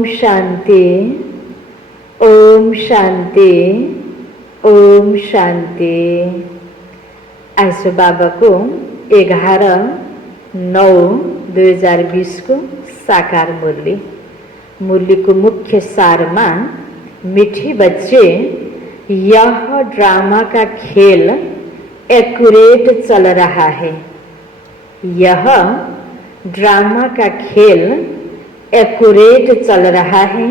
ओम शांति, ओम शांति, ओम शांति। आज बाबा को 11/9/2020 को साकार मुरली। मुरली को मुख्य सार में मीठे बच्चे, यह ड्रामा का खेल एक्यूरेट चल रहा है। यह ड्रामा का खेल एक्यूरेट चल रहा है।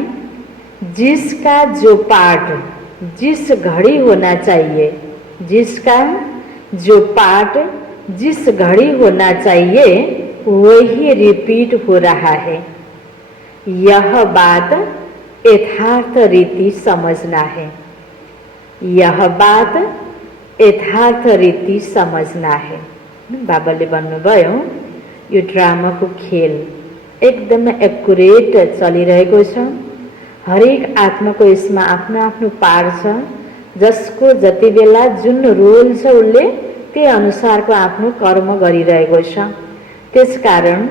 जिसका जो पार्ट जिस घड़ी होना चाहिए, जिसका जो पार्ट जिस घड़ी होना चाहिए वही रिपीट हो रहा है। यह बात यथार्थ रीति समझना है। यह बात यथार्थ रीति समझना है। बाबाले भन्नुभयो यो ड्रामाको खेल एकदम एक्युरेट चलिरहेको छ। हरेक आत्माको यसमा आफ्नो आफ्नो पार छ, जसको जति बेला जुन रोल छ उसले त्यही अनुसारको आफ्नो कर्म गरिरहेको छ। त्यसकारण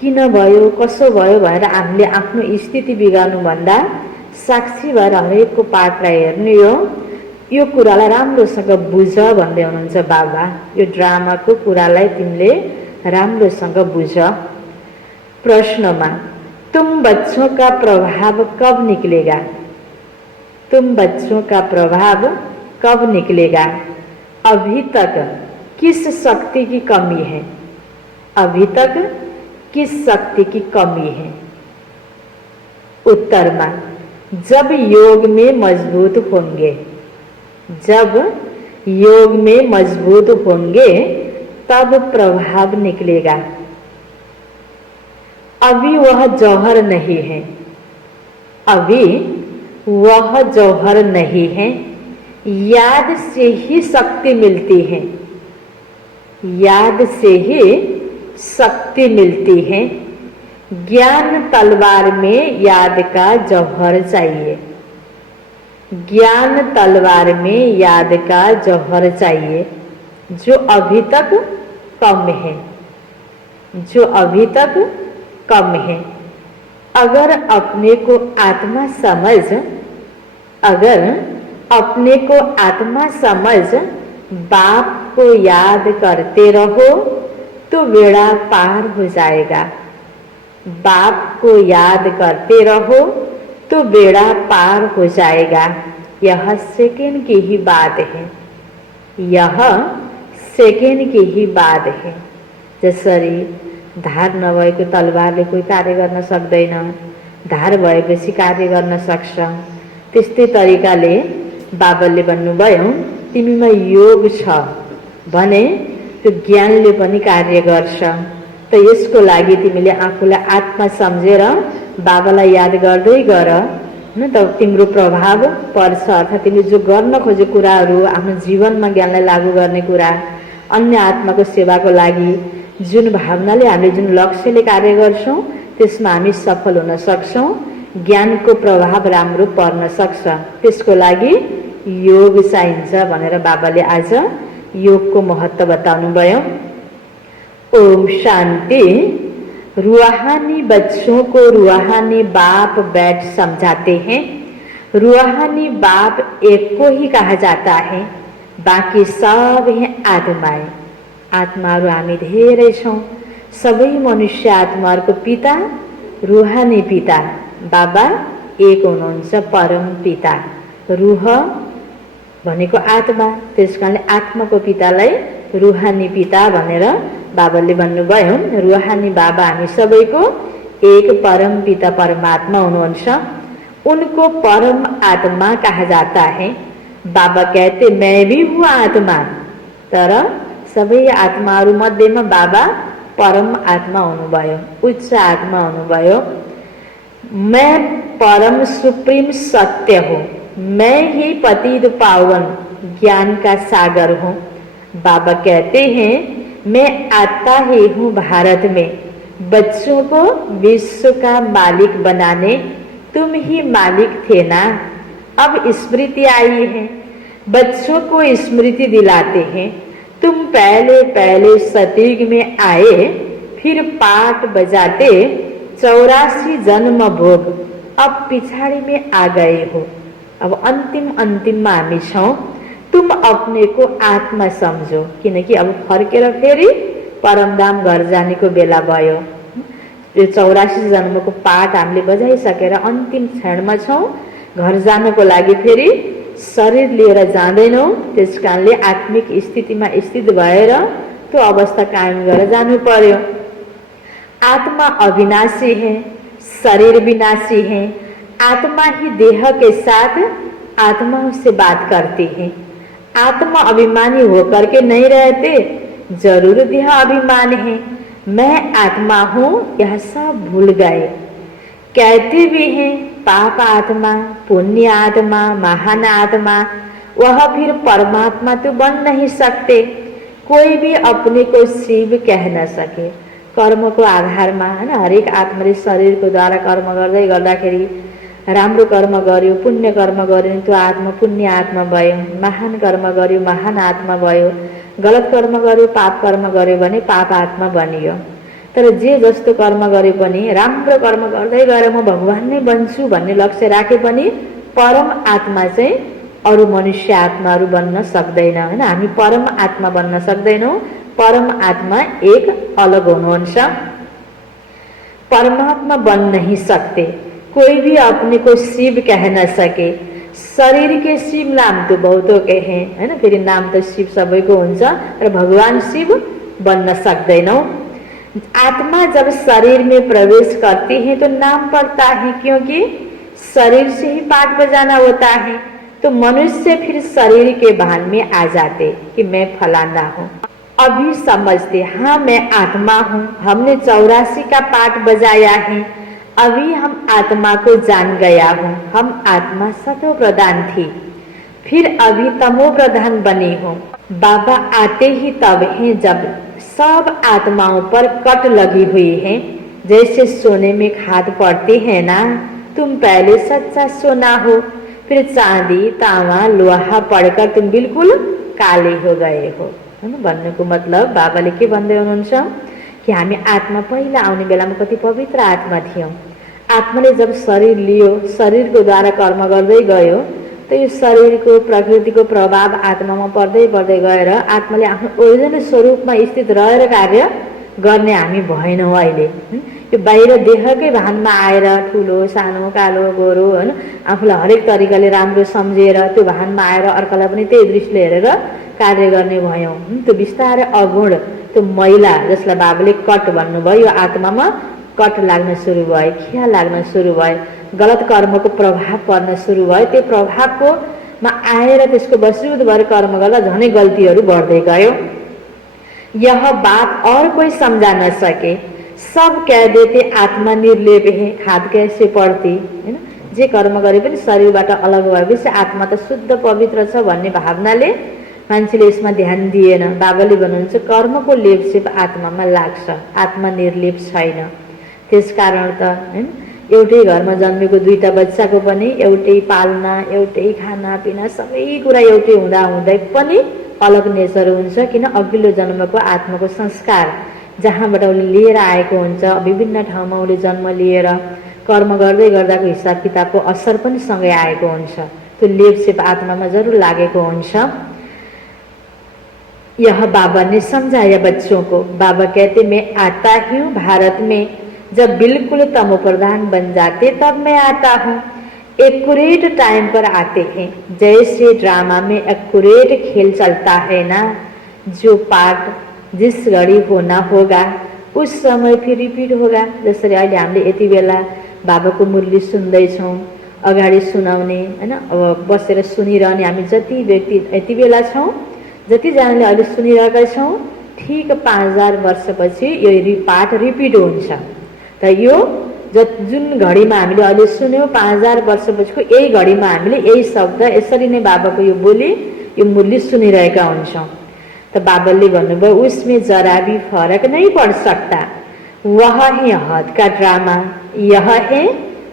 किन भयो कसो भयो भनेर हामीले आफ्नो स्थिति बिगार्नुभन्दा साक्षी भएर हरेकको पाठलाई हेर्ने यो कुरालाई राम्रोसँग बुझ भन्दै हुनुहुन्छ बाबा। यो ड्रामाको कुरालाई तिमीले राम्रोसँग बुझ। प्रश्नमा तुम बच्चों का प्रभाव कब निकलेगा? तुम बच्चों का प्रभाव कब निकलेगा? अभी तक किस शक्ति की कमी है? अभी तक किस शक्ति की कमी है? उत्तर में जब योग में मजबूत होंगे, जब योग में मजबूत होंगे तब प्रभाव निकलेगा। अभी वह जौहर नहीं है, अभी वह जौहर नहीं है। याद से ही शक्ति मिलती है, याद से ही शक्ति मिलती है। ज्ञान तलवार में याद का जौहर चाहिए, ज्ञान तलवार में याद का जौहर चाहिए, जो अभी तक कम है, जो अभी तक कम है। अगर अपने को आत्मा समझ, अगर अपने को आत्मा समझ बाप को याद करते रहो तो बेड़ा पार हो जाएगा। बाप को याद करते रहो तो बेड़ा पार हो जाएगा। यह सेकेंड की ही बात है, यह सेकेंड की ही बात है। जसरी धार नभएको तलवारले कोही कार्य गर्न सक्दैन, धार भएपछि कार्य गर्न सक्छ। त्यस्तै तरिकाले बाबाले भन्नुभयो तिमीमा योग छ भने त्यो ज्ञानले पनि कार्य गर्छ। त यसको लागि तिमीले आफूलाई आत्मा सम्झेर बाबालाई याद गर्दै गर न, त तिम्रो प्रभाव पर्छ। अर्थात् तिमीले जो गर्न खोजेको कुराहरू, आफ्नो जीवनमा ज्ञानलाई लागू गर्ने कुरा, अन्य आत्माको सेवाको लागि जुन भावनाले हामीले जुन लक्ष्यले कार्य गर्छौं त्यसमा हामी सफल हुन सक्छौं। ज्ञानको प्रभाव राम्रो पर्न सक्छ। त्यसको लागि योग चाहिन्छ भनेर बाबाले आज योगको महत्त्व बताउनु भयो। ओम शांति। रूहानी बच्चों को रूहानी बाप बैठ समझाते हैं। रूहानी बाप एक को ही कहा जाता है, बाकी सब है आत्माएं। आत्माहरू हामी धेरै छौं। सबै मनुष्य आत्माहरूको पिता रूहानी पिता बाबा एक हुनुहुन्छ, परम पिता। रूह भनेको आत्मा, त्यसकारणले आत्माको पितालाई रूहानी पिता भनेर बाबाले भन्नुभयो। रूहानी बाबा हामी सबैको एक परम पिता परमात्मा हुनुहुन्छ। उनको परम आत्मा कहा जाता है। बाबा कहते मैं भी हूँ आत्मा, तर सबै आत्माहरू मध्येमा बाबा परम आत्मा हुनुभयो, उच्च आत्मा हुनुभयो। मैं परम सुप्रीम सत्य हूँ, मैं ही पतित पावन ज्ञान का सागर हूँ। बाबा कहते हैं मैं आता ही हूँ भारत में बच्चों को विश्व का मालिक बनाने। तुम ही मालिक थे ना, अब स्मृति आई है, बच्चों को स्मृति दिलाते हैं। तुम पहले पहले सतयुग में आए, फिर पाठ बजाते 84 जन्म भोग, अब पछाडि में आ गए हो। अब अन्तिममा हामी छौँ। तुम अपने को आत्मा सम्झो, किनकि अब फर्केर फेरि परमधाम घर जानेको बेला भयो। यो 84 जन्मको पाठ हामीले बजाइसकेर अन्तिम क्षणमा छौँ। घर जानको लागि फेरि शरीर लिएर जाँदैनौँ। त्यस कारणले आत्मिक स्थितिमा स्थित भएर त्यो अवस्था कायम गरेर जानु पर्यो। आत्मा अविनाशी है, शरीर विनाशी है। आत्मा ही देह के साथ आत्माओं से बात करती है। आत्मा अभिमानी होकर के नहीं रहते, जरूर देह अभिमान है। मैं आत्मा हूँ यह सब भूल गए। कहते भी हैं पाप आत्मा, पुण्य आत्मा, महान आत्मा, वह फिर परमात्मा तो बन नहीं सकते। कोई भी अपने को शिव कह न सके। कर्म को आधार में है ना, हरेक आत्माले शरीर को द्वारा कर्म गर्दै गर्दाखेरि राम्रो कर्म गर्यो, पुण्य कर्म गर्यो त्यो आत्मा पुण्य आत्मा भयो। महान कर्म गर्यो महान आत्मा भयो। गलत कर्म गर्यो पाप कर्म गर्यो भने पाप आत्मा बनियो। तर जे जस्तो कर्म गरे पनि राम्रो कर्म गर्दै गएर म भगवान नै बन्छु भन्ने लक्ष्य राखे पनि परम आत्मा चाहिँ अरू मनुष्य आत्माहरू बन्न सक्दैन हैन। हामी परम आत्मा बन्न सक्दैनौँ। परम आत्मा एक अलग हुनुहुन्छ। परमात्मा बन नहीं सकते। कोई भी अपने को शिव कह न सके। शरीर के शिव नाम तो बहुतों के हैं हैन। फेरि नाम त शिव सबैको हुन्छ, तर भगवान शिव बन्न सक्दैनौँ। आत्मा जब शरीर में प्रवेश करती है तो नाम पड़ता है, क्योंकि शरीर से ही पाठ बजाना होता है। तो मनुष्य फिर शरीर के भान में आ जाते कि मैं फलाना हूँ। अभी समझते हाँ मैं आत्मा हूँ। हमने 84 का पाठ बजाया है। अभी हम आत्मा को जान गया हूँ। हम आत्मा सतो प्रधान थी, फिर अभी तमो प्रधान बनी हूँ। बाबा आते ही तब हैं जब सब आत्माओं पर कट लगी हुई है। जैसे सोने में खाद पड़ती है ना, तुम पहले सच्चा सोना हो, फिर चांदी तांबा लोहा पड़कर तुम बिल्कुल काले हो गए हो। भन्नुको मतलब बाबाले के भन्दै हुनुहुन्छ कि हामी आत्मा पहिला आउने बेलामा कति पवित्र आत्मा थियौं। आत्माले जब शरीर लियो, शरीरको द्वारा कर्म गर्दै गयो, त यो शरीरको प्रकृतिको प्रभाव आत्मामा पर्दै पर्दै गएर आत्माले आफ्नो ओरिजिनल स्वरूपमा स्थित रहेर कार्य गर्ने हामी भएनौँ। अहिले यो बाहिर देहकै भानमा आएर ठुलो सानो कालो गोरो हैन आफूलाई हरेक तरिकाले राम्रो सम्झेर त्यो भानमा आएर अर्कालाई पनि त्यही दृष्टिले हेरेर कार्य गर्ने भयौँ। त्यो बिस्तारै अगुण, त्यो मैला जसलाई बाबाले कट भन्नुभयो, यो आत्मामा कट लाग्न सुरु भयो, खिया लाग्न सुरु भयो, गलत कर्मको प्रभाव पर्न सुरु भयो। त्यो प्रभावको मा आएर त्यसको वशीभूत भएर कर्म गर्दा झनै गल्तीहरू बढ्दै गयो। यह बात और कोई समझा न सके। सब कह देते आत्मा निर्लेप है, खाद कैसे पड़ती हैन। जे कर्म गरे पनि शरीरबाट अलग भएपछि आत्मा त शुद्ध पवित्र छ भन्ने भावनाले मान्छेले यसमा ध्यान दिएन। बाबाले भन्नुहुन्छ कर्मको लेपसेप आत्मामा लाग्छ, आत्मा निर्लेप छैन। त्यसकारण त हैन एउटै घरमा जन्मेको दुईटा बच्चाको पनि एउटै पाल्ना, एउटै खाना पिना सबै कुरा एउटै हुँदा हुँदै पनि अलग नेचर हुन्छ। किन अघिल्लो जन्मको आत्माको संस्कार जहाँबाट उसले लिएर आएको हुन्छ, विभिन्न ठाउँमा उसले जन्म लिएर कर्म गर्दै गर्दाको हिसाब किताबको असर पनि सँगै आएको हुन्छ। त्यो लेपसेप आत्मामा जरुर लागेको हुन्छ। यह बाबा ने समझाया बच्चों को। बाबा कहते मैं आता ही हूँ भारत में, जब बिल्कुल तमो प्रधान बन जाते तब मैं आता हूँ। एक्यूरेट टाइम पर आते हैं। जैसे ड्रामा में एक्यूरेट खेल चलता है ना, जो पार्ट जिस घड़ी होना होगा उस समय फिर रिपीट होगा। जसरी अहिले हामीले यति बेला बाबाको मुरली सुन्दैछौँ, अगाडि सुनाउने हैन, अब बसेर सुनिरहने हामी जति व्यक्ति यति बेला छौँ, जतिजनाले अहिले सुनिरहेका छौँ, ठिक 5000 वर्षपछि यो पाठ रिपिट हुन्छ। त यो जुन घडीमा हामीले अहिले सुन्यौँ 5000 वर्षपछिको यही घडीमा हामीले यही शब्द यसरी नै बाबाको यो बोली यो मुरली सुनिरहेका हुन्छौँ। त बाबाले भन्नुभयो उसमें जरा भी फरक नहीं पड़ सकता। वह है हद का ड्रामा, यह है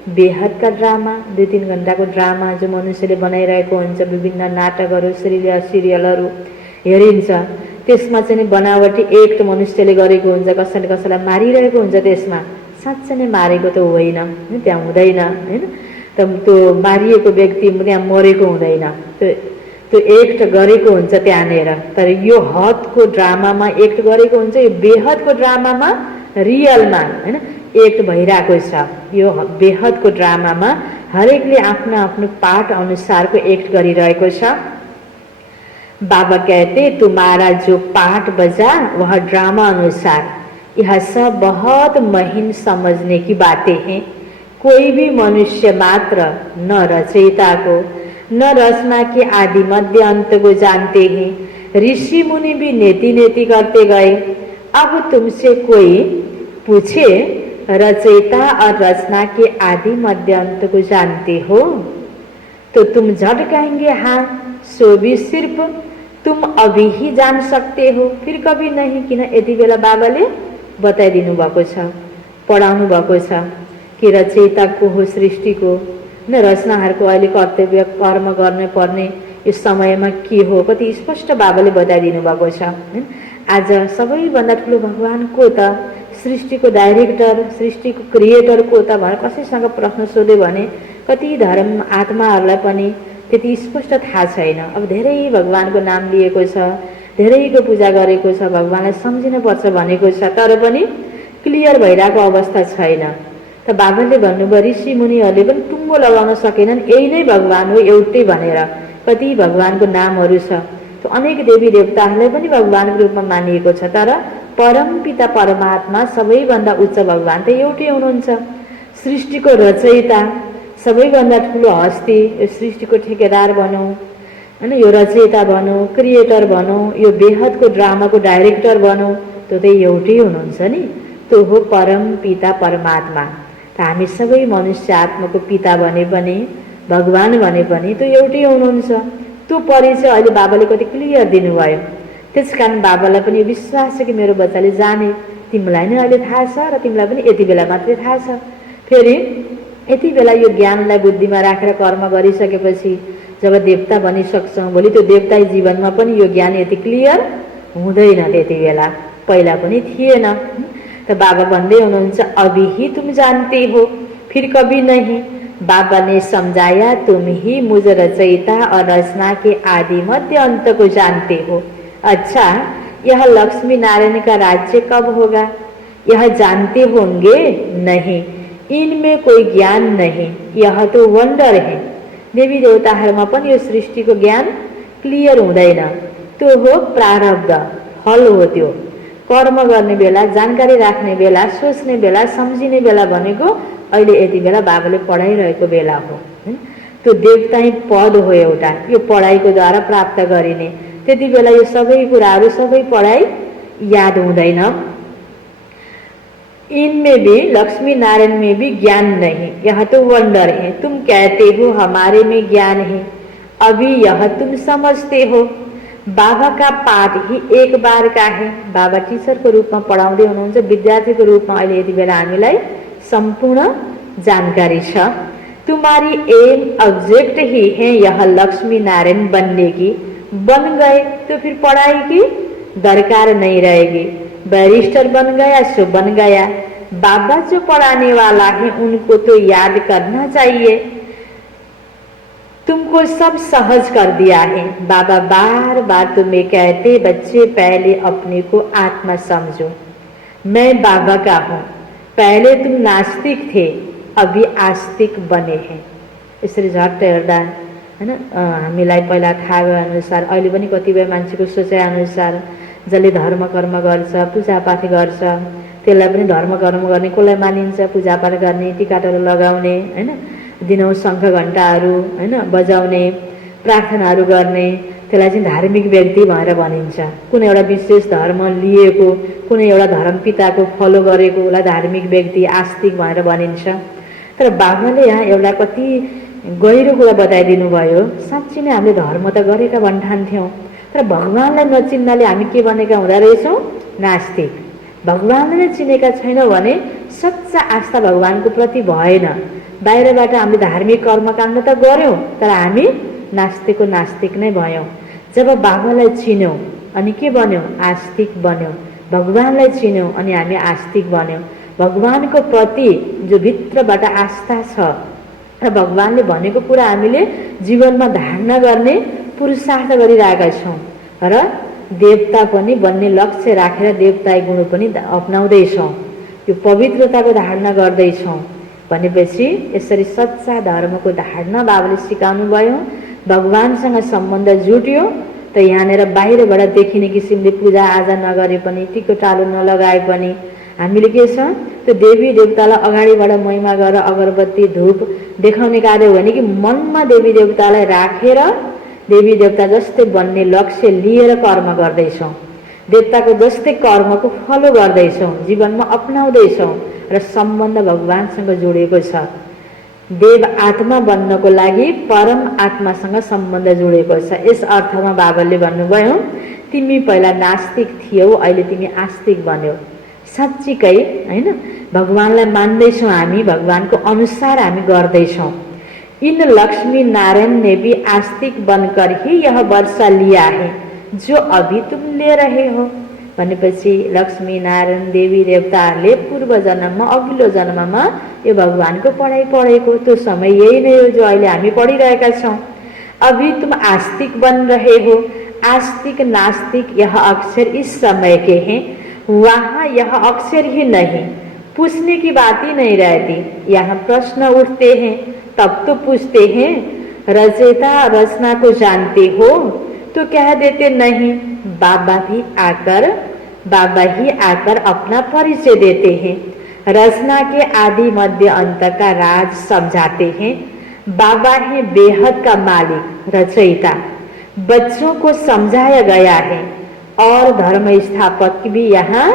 बेहद का ड्रामा। 2-3 घण्टाको ड्रामा जो मनुष्यले बनाइरहेको हुन्छ, विभिन्न नाटकहरू सिरियलहरू हेरिन्छ, त्यसमा चाहिँ बनावटी एक्ट मनुष्यले गरेको हुन्छ, कसैले कसैलाई मारिरहेको हुन्छ, त्यसमा साँच्चै नै मारेको त होइन, त्यहाँ हुँदैन होइन। त्यो मारिएको व्यक्ति त्यहाँ मरेको हुँदैन, त्यो एक्ट गरेको हुन्छ त्यहाँनिर। तर यो हदको ड्रामामा एक्ट गरेको हुन्छ, यो बेहदको ड्रामामा रियलमा होइन एक्ट भइरहेको छ। यो बेहदको ड्रामामा हरेकले आफ्नो आफ्नो पार्ट अनुसारको एक्ट गरिरहेको छ। बाबा कहते तुम्हारा जो पार्ट बजा वह ड्रामा अनुसार। यह सब बहुत महीन समझने की बातें हैं। कोई भी मनुष्य मात्र न रचयिता को न रचना के आदि मध्य अंत को जानते हैं। ऋषि मुनि भी नेति नेति करते गए। अब तुमसे कोई पूछे रचयिता और रचना के आदि मध्य अंत को जानते हो, तो तुम झट कहेंगे हाँ, सो भी सिर्फ तुम अभी ही जान सकते हो, फिर कभी नहीं। किन यति बेला बाबाले बताइदिनु भएको छ, पढाउनु भएको छ कि रचयिता को हो सृष्टिको न रचनाहरूको अहिले कर्तव्य कर्म गर्ने पर्ने यो समयमा के हो, कति स्पष्ट बाबाले बताइदिनु भएको छ। आज सबैभन्दा ठुलो भगवान को त, सृष्टिको डाइरेक्टर, सृष्टिको क्रिएटर को त भनेर कसैसँग प्रश्न सोध्यो भने कति धर्म आत्माहरूलाई पनि त्यति स्पष्ट थाहा छैन। अब धेरै भगवानको नाम लिएको छ, धेरैको पूजा गरेको छ, भगवानलाई सम्झिनुपर्छ भनेको छ, तर पनि क्लियर भइरहेको अवस्था छैन। त बाबाले भन्नुभयो ऋषि मुनिहरूले पनि टुङ्गो लगाउन सकेनन् यही नै भगवान हो एउटै भनेर। कति भगवानको नामहरू छ, त्यो अनेक देवी देवताहरूलाई पनि भगवानको रूपमा मानिएको छ, तर परम पिता परमात्मा सबैभन्दा उच्च भगवान त एउटै हुनुहुन्छ। सृष्टिको रचयिता, सबैभन्दा ठुलो हस्ती, यो सृष्टिको ठेकेदार भनौँ होइन, यो रचयिता भनौँ, क्रिएटर भनौँ, यो बेहदको ड्रामाको डाइरेक्टर भनौँ, त्यो त एउटै हुनुहुन्छ नि, त्यो हो परम पिता परमात्मा। त हामी सबै मनुष्य आत्माको पिता भने पनि भगवान भने पनि त्यो एउटै हुनुहुन्छ। त्यो परिचय अहिले बाबाले कति क्लियर दिनुभयो। त्यसकारण बाबालाई पनि विश्वास छ कि मेरो बच्चाले जाने, तिमीलाई नै अहिले थाहा छ र तिमीलाई पनि यति बेला मात्रै थाहा छ। फेरि यति बेला यो ज्ञानलाई बुद्धिमा राखेर कर्म गरिसकेपछि जब देवता बनिसक्छौँ, भोलि त्यो देवताई जीवनमा पनि यो ज्ञान यति क्लियर हुँदैन, त्यति बेला पहिला पनि थिएन। त बाबा भन्दै हुनुहुन्छ अभी ही तुम जानते हो, फिर कभी नहीं। बाबा ने समझाया तुम ही मुझ रचयिता और रचना के आदि मध्य अंत को जानते हो। अच्छा, यह लक्ष्मी नारायण का राज्य कब होगा, यह जानते होंगे? नहीं, इनमें कोई ज्ञान नहीं, यह तो वंडर है। देवी देवताहरूमा पनि यो सृष्टिको ज्ञान क्लियर हुँदैन, त्यो हो प्रारब्ध, फल हो। त्यो कर्म गर्ने बेला, जानकारी राख्ने बेला, सोच्ने बेला, सम्झिने बेला भनेको अहिले यति बेला बाबाले पढाइरहेको बेला हो। त्यो देवताई पद हो एउटा, यो पढाइको द्वारा प्राप्त गरिने। त्यति बेला यो सबै कुराहरू, सबै पढाइ याद हुँदैन। इनमें भी लक्ष्मी नारायण में भी ज्ञान नहीं, यह तो वंडर है। तुम कहते हो हमारे में ज्ञान है, अभी यह तुम समझते हो। बाबा का पाठ ही एक बार का है। बाबा टिचरको रूपमा पढाउँदै हुनुहुन्छ, विद्यार्थीको रूपमा अहिले यति बेला हामीलाई सम्पूर्ण जानकारी छ। तुम्हारी एम ऑब्जेक्ट ही है यह लक्ष्मी नारायण बनने की, बन गए तो फिर पढ़ाई की दरकार नहीं रहेगी। बैरिस्टर बन गया सो बन गया, बाबा जो पढ़ाने वाला है उनको तो याद करना चाहिए। तुमको सब सहज कर दिया है। बाबा बार बार तुम्हें कहते बच्चे पहले अपने को आत्मा समझो, मैं बाबा का हूँ। पहले तुम नास्तिक थे, अभी आस्तिक बने हैं। यसरी झट्ट हेर्दा हैन हामीलाई पहिला थाहा भए अनुसार अहिले पनि कतिपय मान्छेको सोचाइ अनुसार जसले धर्म कर्म गर्छ, पूजापाठ गर्छ, त्यसलाई पनि धर्म कर्म गर्ने कसलाई मानिन्छ? पूजापाठ गर्ने, टिकाटहरू लगाउने हैन, दिनौँ शङ्ख घण्टाहरू हैन बजाउने, प्रार्थनाहरू गर्ने, त्यसलाई चाहिँ धार्मिक व्यक्ति भनेर भनिन्छ। कुनै एउटा विशेष धर्म लिएको, कुनै एउटा धर्म पिताको फलो गरेकोलाई धार्मिक व्यक्ति, आस्तिक भनेर भनिन्छ। तर बाबाले यहाँ एउटा कति गहिरो कुरा बताइदिनु भयो। साँच्चै नै हामीले धर्म त गरेका भन्ठान्थ्यौँ, तर भगवानलाई नचिन्नाले हामी के बनेका हुँदा रहेछौँ? नास्तिक। भगवानले नै चिनेका छैनौँ भने सच्चा आस्था भगवानको प्रति भएन। बाहिरबाट हामीले धार्मिक कर्मकाण्ड त गऱ्यौँ, तर हामी नास्तिकको नास्तिक नै भयौँ। जब बाबालाई चिन्यौँ अनि के बन्यौँ? आस्तिक बन्यौँ। भगवानलाई चिन्यौँ अनि हामी आस्तिक बन्यौँ। भगवानको प्रति जो भित्रबाट आस्था छ र भगवानले भनेको कुरा हामीले जीवनमा धारण गर्ने पुरुषार्थ गरिरहेका छौँ र देवता पनि बन्ने लक्ष्य राखेर देवताई गुण पनि अपनाउँदैछौँ, यो पवित्रताको धारणा गर्दैछौँ भनेपछि यसरी सच्चा धर्मको धारणा बाबाले सिकाउनु भयो। भगवानसँग सम्बन्ध जुट्यो त यहाँनिर बाहिरबाट देखिने किसिमले पूजा आजा नगरे पनि, टिको टालो नलगाए पनि हामीले के छ त्यो देवी देवतालाई अगाडिबाट महिमा गरेर अगरबत्ती धूप देखाउने कार्य हो भने कि मनमा देवी देवतालाई राखेर देवी देवता जस्तै बन्ने लक्ष्य लिएर कर्म गर्दैछौँ, देवताको जस्तै कर्मको फलो गर्दैछौँ, जीवनमा अपनाउँदैछौँ र सम्बन्ध भगवानसँग जोडिएको छ। देव आत्मा बन्नको लागि परम आत्मासँग सम्बन्ध जोडिएको छ। यस अर्थमा बाबाले भन्नुभयो तिमी पहिला नास्तिक थियौ, अहिले तिमी आस्तिक बन्यौ। साँच्चीकै हैन, भगवानलाई मान्दैछौँ हामी, भगवानको अनुसार हामी गर्दैछौँ। इन लक्ष्मी नारायण ने भी आस्तिक बनकर ही यह वर्षा लिया है जो अभी तुम ले रहे हो भनेपछि लक्ष्मी नारायण देवी देवताहरूले पूर्व जन्ममा अघिल्लो जन्ममा यो भगवानको पढाइ पढेको त्यो समय यही नै हो जो अहिले हामी पढिरहेका छौँ। अभी तुम आस्तिक बन रहे हो, आस्तिक नास्तिक यह अक्षर इस समय के हैं, वहाँ यह अक्षर ही नहीं, पूछने की बात ही नहीं रहती। यहाँ प्रश्न उठते हैं तब तो पूछते हैं रचयिता रचना को जानते हो, तो कह देते नहीं। बाबा ही आकर अपना परिचय देते हैं, रचना के आदि मध्य अंत का राज समझाते हैं। बाबा है बेहद का मालिक रचयिता, बच्चों को समझाया गया है और धर्म स्थापक भी यहाँ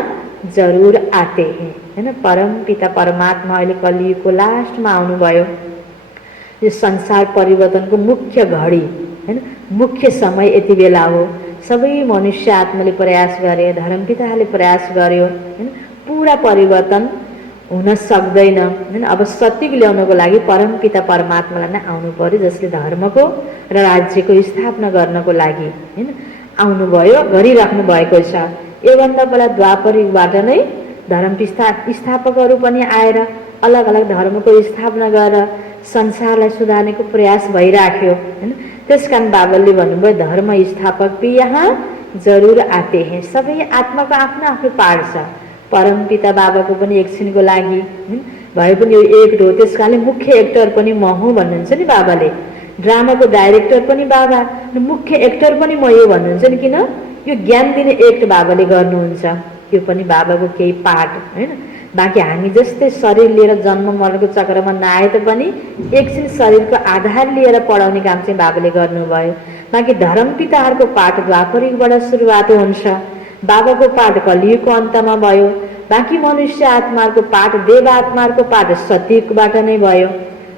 जरूर आते हैं, है ना। परम पिता परमात्मा अहिले कलियुगको लास्टमा आउनुभयो। यो संसार परिवर्तनको मुख्य घडी हैन, मुख्य समय यति बेला हो। सबै मनुष्य आत्माले प्रयास गरे, धर्म पिताले प्रयास गर्यो हैन, पूरा परिवर्तन हुन सक्दैन हैन। अब सत्य ल्याउनको लागि परम पिता परमात्मालाई नै आउनु पर्यो, जसले धर्मको र राज्यको स्थापना गर्नको लागि हैन आउनुभयो, गरिराख्नु भएको छ। योभन्दा पहिला द्वापर युगबाट नै धर्म स्थापकहरू पनि आएर अलग अलग धर्मको स्थापना गरेर संसारलाई सुधार्नेको प्रयास भइराख्यो हैन। त्यसकारण बाबाले भन्नुभयो धर्म स्थापक भी यहाँ जरुर आते हैं। सबै आत्माको आफ्नो आफ्नो पाठ छ। परम पिता बाबाको पनि एकछिनको लागि भए पनि यो एक हो, त्यसकारणले मुख्य एक्टर पनि म हुँ भन्नुहुन्छ नि बाबाले। ड्रामाको डाइरेक्टर पनि बाबा, मुख्य एक्टर पनि म यो भन्नुहुन्छ नि, किन यो ज्ञान दिने एक्ट बाबाले गर्नुहुन्छ। यो पनि बाबाको केही पाठ हैन। बाँकी हामी जस्तै शरीर लिएर जन्म मरणको चक्रमा नआए तापनि एकछिन शरीरको आधार लिएर पढाउने काम चाहिँ बाबाले गर्नुभयो। बाँकी धर्म पिताहरूको पाठ द्वापर युगबाट सुरुवात हुन्छ, बाबाको पाठ कलियुगको अन्तमा भयो। बाँकी मनुष्य आत्माहरूको पाठ देव आत्माहरूको पाठ सतयुगबाट नै भयो।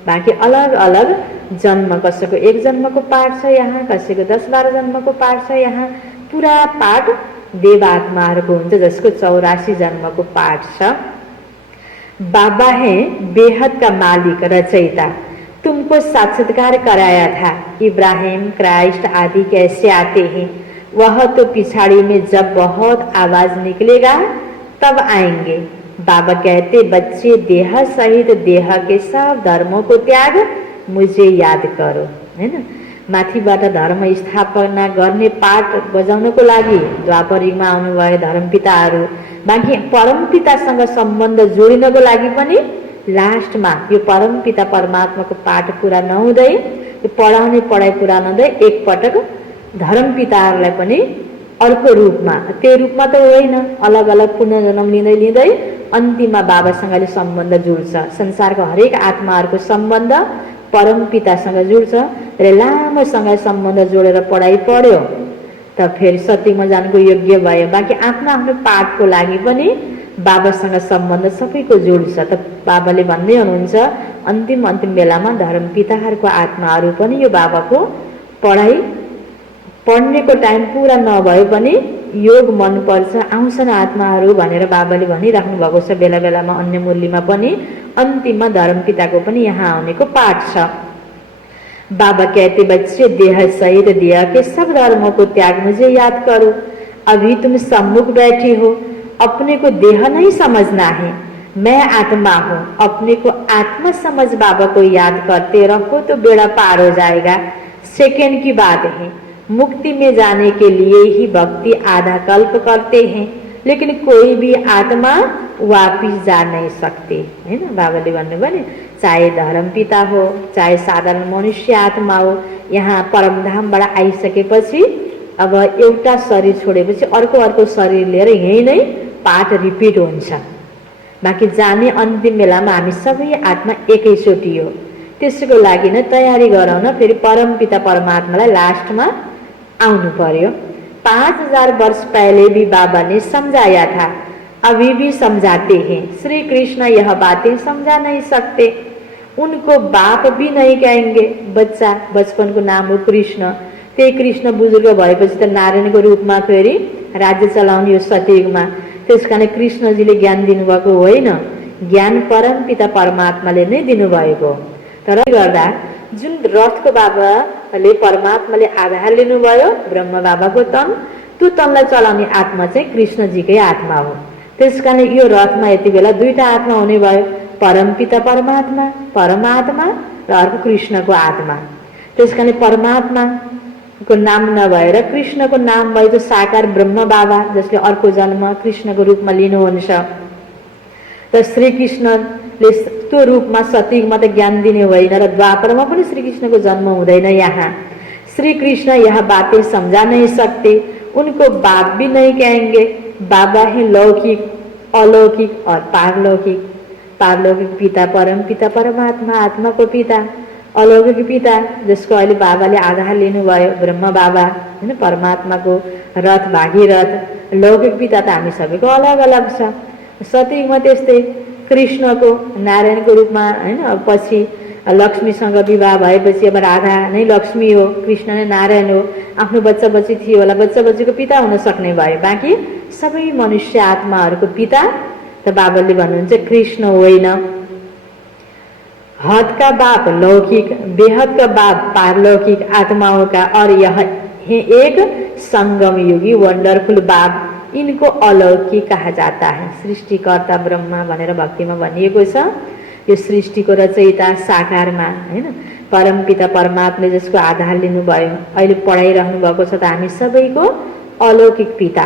बाँकी अलग अलग जन्म, कसैको एक जन्मको पाठ छ यहाँ, कसैको 10-12 जन्मको पाठ छ यहाँ। पुरा पाठ देव आत्माहरूको हुन्छ जसको 84 जन्मको पाठ छ। बाबा है बेहद का मालिक रचयिता, तुमको साक्षात्कार कराया था। इब्राहिम क्राइस्ट आदि कैसे आते हैं, वह तो पिछाड़ी में जब बहुत आवाज निकलेगा तब आएंगे। बाबा कहते बच्चे देह सहित देह के सब धर्मों को त्याग मुझे याद करो, हैन। माथिबाट धर्म स्थापना गर्ने पाठ बजाउनको लागि द्वापर युगमा आउनुभयो धर्म पिताहरू। बाँकी परम पितासँग सम्बन्ध जोडिनको लागि पनि लास्टमा यो परम पिता परमात्माको पाठ पुरा नहुँदै, यो पढाउने पढाइ पुरा नहुँदै एकपटक धर्म पिताहरूलाई पनि अर्को रूपमा, त्यो रूपमा त होइन, अलग अलग पुनर्जन्म लिँदै लिँदै अन्तिममा बाबासँगले सम्बन्ध जुड्छ। संसारको हरेक आत्माहरूको सम्बन्ध परम पितासँग जुड्छ र लामोसँग सम्बन्ध जोडेर पढाइ पढ्यो त फेरि सत्यमा जानुको योग्य भयो। बाँकी आफ्नो आफ्नो पाठको लागि पनि बाबासँग सम्बन्ध सबैको जोड्छ। त बाबाले भन्दै हुनुहुन्छ अन्तिम बेलामा धर्म पिताहरूको आत्माहरू पनि यो बाबाको पढाइ पढ्नेको टाइम पुरा नभए पनि योग मनपर्छ, आउँछन् आत्माहरू भनेर बाबाले भनिराख्नु भएको छ। बेला बेलामा अन्य मुरलीमा पनि अन्तिममा धर्म पिताको पनि यहाँ आउनेको पाठ छ। बाबा कहते बच्चे देह सहित देह के सब धर्मों को त्याग मुझे याद करो। अभी तुम सम्मुख बैठी हो, अपने को देह नहीं समझना है, मैं आत्मा हूँ, अपने को आत्मा समझ बाबा को याद करते रहो तो बेड़ा पार हो जाएगा। सेकंड की बात है, मुक्ति में जाने के लिए ही भक्ति आधा कल्प करते हैं, लेकिन कोई भी आत्मा वापिस जा नहीं सकते, है ना। बाबाले भन्नुभयो, चाहे धर्म पिता हो, चाहे साधारण मनुष्य आत्मा हो, यहाँ परमधामबाट आइसकेपछि अब एउटा शरीर छोडेपछि अर्को शरीर लिएर यही नै पाठ रिपिट हुन्छ। बाँकी जाने अन्तिम बेलामा हामी सबै आत्मा एकैचोटि हो। त्यसको लागि नै तयारी गराउन फेरि परमपिता परमात्मालाई लास्टमा आउनु पर्यो। 5000 वर्ष पहले भी बाबा ने समझाया था, अभी भी समझाते हैं। श्री कृष्ण यह बातें समझा नहीं सकते, उनको बाप भी नहीं कहेंगे। बच्चा बचपनको नाम हो कृष्ण, त्यही कृष्ण बुजुर्ग भएपछि त नारायणको रूपमा फेरि राज्य चलाउने यो सतयुगमा। त्यसकारण कृष्णजीले ज्ञान दिनुभएको होइन, ज्ञान परमपिता परमात्माले नै दिनुभएको। तर गर्दा जुन रथको बाबाले परमात्माले आधार लिनुभयो ब्रह्म बाबाको तन, त्यो तनलाई चलाउने आत्मा चाहिँ कृष्णजीकै आत्मा हो। त्यसकारण यो रथमा यति बेला दुईटा आत्मा हुने भयो, परमपिता परमात्मा परमात्मा र अर्को कृष्णको आत्मा। त्यसकारण परमात्माको नाम नभएर कृष्णको नाम भएको साकार ब्रह्म बाबा, जसले अर्को जन्म कृष्णको रूपमा लिनुहुन्छ। र श्री कृष्णले त्यो रूपमा सतयुगमा त ज्ञान दिने होइन र द्वापरमा पनि श्री कृष्णको जन्म हुँदैन। यहाँ श्री कृष्ण यह बातें समझा नहीं सकते, उनको बाप भी नहीं कहेंगे। बाबा है लौकिक, अलौकिक और पारलौकिक। पारलौकिक पिता परम पिता परमात्मा, आत्माको पिता। अलौकिक पिता जसको अहिले बाबाले आधार लिनुभयो ब्रह्म बाबा, होइन, परमात्माको रथ भागीरथ। लौकिक पिता त हामी सबैको अलग अलग छ। सतयुगमा त्यस्तै कृष्णको नारायणको रूपमा, होइन, पछि लक्ष्मीसँग विवाह भएपछि अब राधा नै लक्ष्मी हो, कृष्ण नै नारायण हो। आफ्नो बच्चा बच्ची थियो होला, बच्चा बच्चीको पिता हुन सक्ने भयो। बाँकी सबै मनुष्य आत्माहरूको पिता त बाबाले भन्नुहुन्छ कृष्ण होइन। हद का बाप लौकिक, बेहद का बाप पारलौकिक आत्माओं का, और यह एक संगम युगी वंडरफुल बाप, इनको अलौकिक कहा जाता है। सृष्टिकर्ता ब्रह्मा भनेर भक्तिमा भनिएको छ। यो सृष्टिको रचयिता साकारमा, होइन, परमपिता परमात्माले जसको आधार लिनुभयो, अहिले पढाइरहनु भएको छ त हामी सबैको अलौकिक पिता।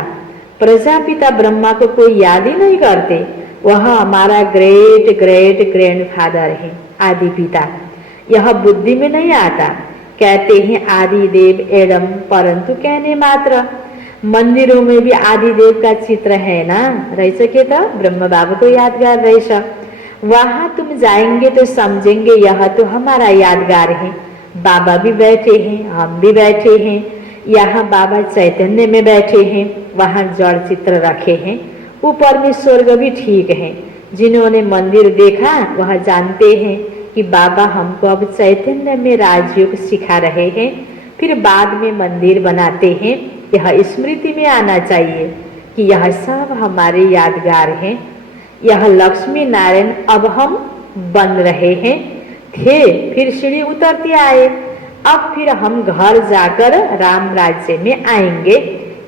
प्रजापिता ब्रह्मा को कोई याद ही नहीं करते, वह हमारा ग्रेट ग्रेट ग्रैंडफादर है, आदि पिता। यह बुद्धि में नहीं आता, कहते हैं आदि देव एडम, परंतु कहने मात्र। मंदिरों में भी आदि देव का चित्र है ना, रहेछ के त ब्रह्म बाबा को यादगार रहेछ। वहां तुम जाएंगे तो समझेंगे यह तो हमारा यादगार है। बाबा भी बैठे हैं, हम भी बैठे हैं। यहाँ बाबा चैतन्य में बैठे हैं, वहां जड़ चित्र रखे हैं। ऊपर में स्वर्ग भी ठीक है। जिन्होंने मंदिर देखा वह जानते हैं कि बाबा हमको अब चैतन्य में राजयोग सिखा रहे हैं, फिर बाद में मंदिर बनाते हैं। यह स्मृति में आना चाहिए कि यह सब हमारे यादगार हैं। यह लक्ष्मी नारायण अब हम बन रहे हैं, थे, फिर सीढ़ी उतरते आए। अब फिर हम घर जाकर राम राज्य में आएंगे।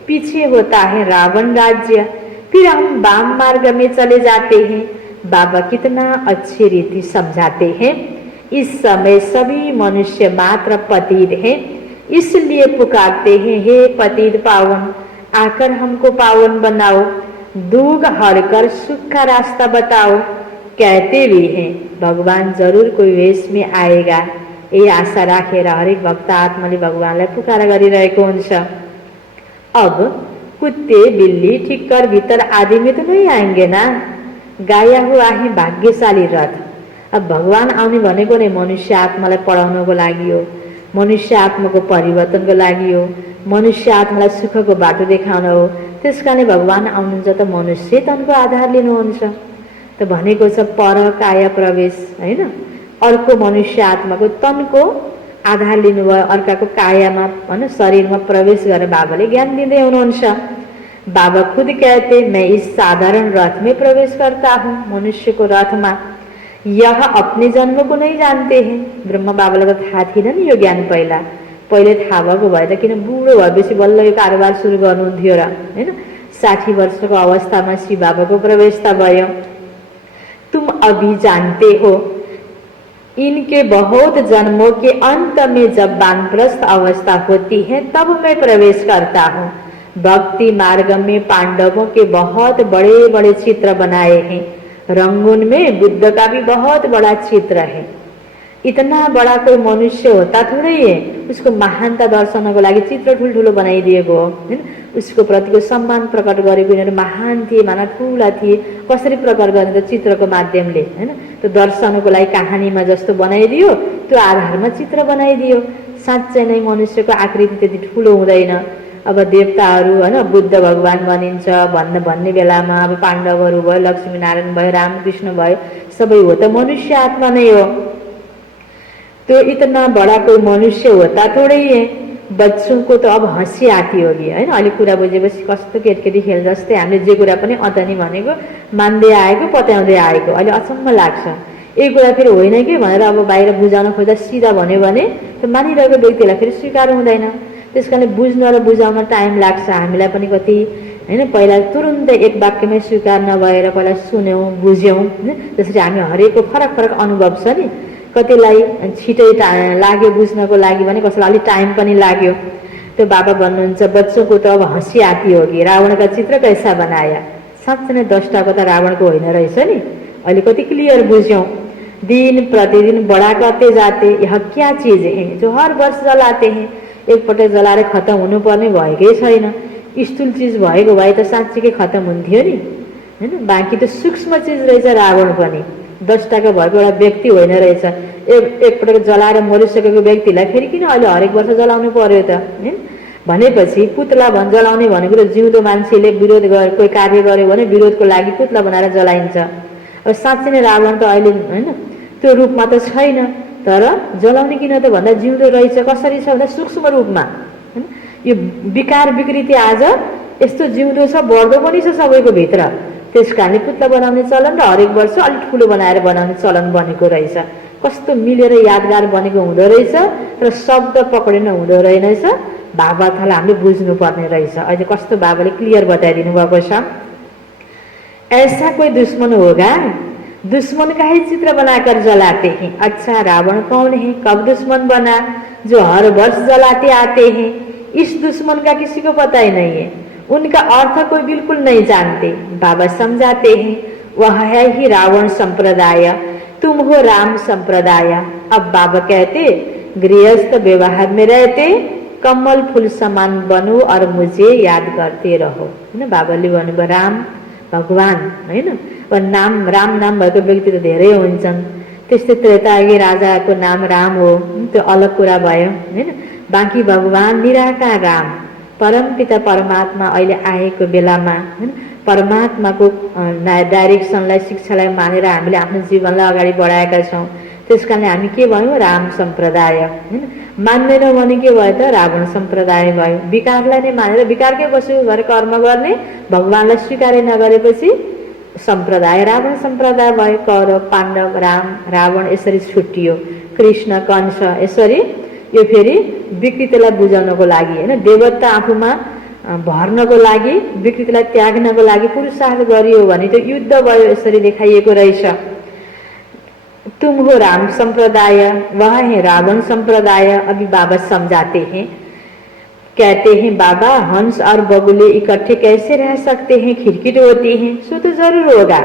पीछे होता है रावण राज्य, फिर हम वाम मार्ग में चले जाते हैं। बाबा कितना अच्छी रीति समझाते हैं। इस समय सभी मनुष्य मात्र पतित हैं, इसलिए पुकारते हैं, हे पतित पावन, आकर हमको पावन बनाओ, दुख हरकर सुख का रास्ता बताओ। कहते भी हैं भगवान जरूर कोही वेश में आएगा। ये आशा राखेर हरेक भक्त आत्माले भगवानलाई पुकारा गरिरहेको हुन्छ। अब कुत्ते बिल्ली ठिक्कर भीतर आदि में तो नहीं आएंगे ना, गाया हुआ है भाग्यशाली रथ। अब भगवान आउने भनेको नै मनुष्य आत्मालाई पढाउनको लागि हो, मनुष्य आत्माको परिवर्तनको लागि हो, मनुष्य आत्मालाई सुखको बाटो देखाउन हो। त्यसकारण भगवान आउनुहुन्छ त मनुष्य तनको आधार लिनुहुन्छ। त भनेको छ पर काया प्रवेश, होइन, अर्को मनुष्य आत्माको तनको आधार लिनुभयो, अर्काको कायामा, होइन, शरीरमा प्रवेश गरेर बाबाले ज्ञान दिँदै हुनुहुन्छ। बाबा खुद कहते, मैं इस साधारण रथ में प्रवेश करता हूँ, मनुष्य को रथमा। यह अपने जन्म को नहीं जानते हैं। ब्रह्म बाबालाई त थाहा थिएन नि यो ज्ञान। पहिले थाहा भएको भए त किन बुढो भएपछि बल्ल यो कारोबार सुरु गर्नुहुन्थ्यो र, होइन। 60 वर्षको अवस्थामा शिव बाबाको प्रवेश त भयो। अभी जानते हो, इनके बहुत जन्मों के अंत में जब वानप्रस्थ अवस्था होती है तब मैं प्रवेश करता हूँ। भक्ति मार्ग में पांडवों के बहुत बड़े बड़े चित्र बनाए हैं। रंगून में बुद्ध का भी बहुत बड़ा चित्र है। इतना बड़ा कोई मनुष्य होता थोड़ै है, उसको महानता दर्शनको लागि चित्र ठुल्ठुलो बनाइदिएको हो हैन। उसको प्रतिको सम्मान प्रकट गरेको यिनीहरू महान थिए, माना ठुला थिए, कसरी प्रकट गर्ने त चित्रको माध्यमले हैन। त्यो दर्शनको लागि कहानीमा जस्तो बनाइदियो, त्यो आधारमा चित्र बनाइदियो। साँच्चै नै मनुष्यको आकृति त्यति ठुलो हुँदैन। अब देवताहरू हैन, बुद्ध भगवान भनिन्छ भन्ने बेलामा अब पाण्डवहरू भयो, लक्ष्मीनारायण भयो, रामकृष्ण भयो, सबै हो त मनुष्य आत्मा नै हो। तो इतना बड़ा कोई मनुष्य होता थोड़े ही है। बच्चों को तो अब हँसी आती होगी हैन। अहिले कुरा बुझेपछि कस्तो केटकेटी खेल जस्तै हामीले जे कुरा पनि अतनी भनेको मान्दै आएको, पत्याउँदै आएको, अहिले अचम्म लाग्छ। एक कुरा फेरि होइन कि भनेर अब बाहिर बुझाउन खोज्दा सिधा भन्यो भने त्यो मानिरहेको व्यक्तिलाई फेरि स्वीकार हुँदैन। त्यसकारणले बुझ्न र बुझाउन टाइम लाग्छ। हामीलाई पनि कति हैन, पहिला तुरुन्तै एक वाक्यमै स्वीकार नभएर पहिला सुन्यौँ, बुझ्यौँ हैन। त्यसरी हामी हरेकको फरक फरक अनुभव छ नि। कतिलाई छिटै लाग्यो बुझ्नको लागि भने कसैलाई अलि टाइम पनि लाग्यो। तो बाबा भन्नुहुन्छ बच्चों को तो अब हंसी आती होगी, रावण का चित्र कैसा बनाया। साँच्चै नै दष्टाको त रावणको होइन रहेछ नि। अहिले कति क्लियर बुझ्यौं। दिन प्रतिदिन बड़ा करते जाते, यह क्या चीज है जो हर वर्ष जलाते हैं। एकपटक जलाएर खत्म हुनुपर्ने भएकै छैन। स्थूल चिज भएको भए त साँच्चीकै खत्म हुन्थ्यो नि हैन। बाँकी त सूक्ष्म चिज रहेछ रावण पनि, दष्टाको भएको एउटा व्यक्ति होइन रहेछ। एकपटक जलाएर मरिसकेको व्यक्तिलाई फेरि किन अहिले हरेक वर्ष जलाउनु पर्यो त हैन। भनेपछि पुतला जलाउने भनेको त जिउँदो मान्छेले विरोध गरे, कोही कार्य गर्यो भने विरोधको लागि पुतला बनाएर जलाइन्छ। अब साँच्चै नै रावण त अहिले हैन त्यो रूपमा त छैन, तर जलाउने किन त भन्दा जिउँदो रहेछ। कसरी छ भन्दा सूक्ष्म रूपमा हैन। यो विकार विकृति आज यस्तो जिउँदो छ, बढ्दो पनि छ सबैको भित्र। त्यसकारणले पुतला बनाउने चलन र हरेक वर्ष अलिक ठुलो बनाएर बनाउने चलन बनेको रहेछ। कस्तो मिलेर यादगार बनेको हुँदो रहेछ र शब्द पक्रिन हुँदो रहेछ। भावार्थलाई हामीले बुझ्नुपर्ने रहेछ। अहिले कस्तो बाबाले क्लियर बताइदिनु भएको छ। ऐसा कोई दुश्मन होगा, दुश्मन का ही चित्र बनाकर जलाते हैं। अच्छा रावण कौन है, कब दुश्मन बना, जो हर वर्ष जलाते आते हैं। इस दुश्मन का किसी को पता ही नहीं है, उनका अर्थ कोई बिल्कुल नहीं जानते। बाबा समझाते हैं वह है ही रावण संप्रदाय, तुम हो राम संप्रदाय। अब बाबा कहते गृहस्थ व्यवहार में रहते कमल फूल समान बनो और मुझे याद करते रहो हैन। बाबाले भन्नुभयो राम भगवान हैन। नाम राम नाम भएको व्यक्ति त धेरै हुन्छन्। त्यस्तै त्रेतायुगी राजाको नाम राम हो, त्यो अलग कुरा भयो हैन। बाँकी भगवान निराकार राम परमपिता परमात्मा अहिले आएको बेलामा हैन, परमात्माको डाइरेक्सनलाई शिक्षालाई मानेर हामीले आफ्नो जीवनलाई अगाडि बढाएका छौँ। त्यसकारणले हामी के भयौँ, राम सम्प्रदाय हैन। मान्दैनौँ भने के भयो त, रावण सम्प्रदाय भयो। विकारलाई नै मानेर विकारकै बस्यो गरेर कर्म गर्ने, भगवानलाई स्वीकारै नगरेपछि सम्प्रदाय रावण सम्प्रदाय भयो। कौरव पाण्डव राम रावण यसरी छुट्टियो। कृष्ण कंस यसरी यो फेरि विकृतिलाई बुझाउनको लागि हैन, देवता आफूमा भर्नको लागि, विकृतिलाई त्याग्नको लागि पुरुषार्थ गरियो भने त्यो युद्ध भयो। यसरी देखाइएको रहेछ। तुम हो राम संप्रदाय, वह है रावण संप्रदाय। अभी बाबा समझाते हैं, कहते हैं बाबा हंस और बगुले इकट्ठे कैसे रह सकते हैं, खिरकिट होती हैं, सो तो जरूर होगा,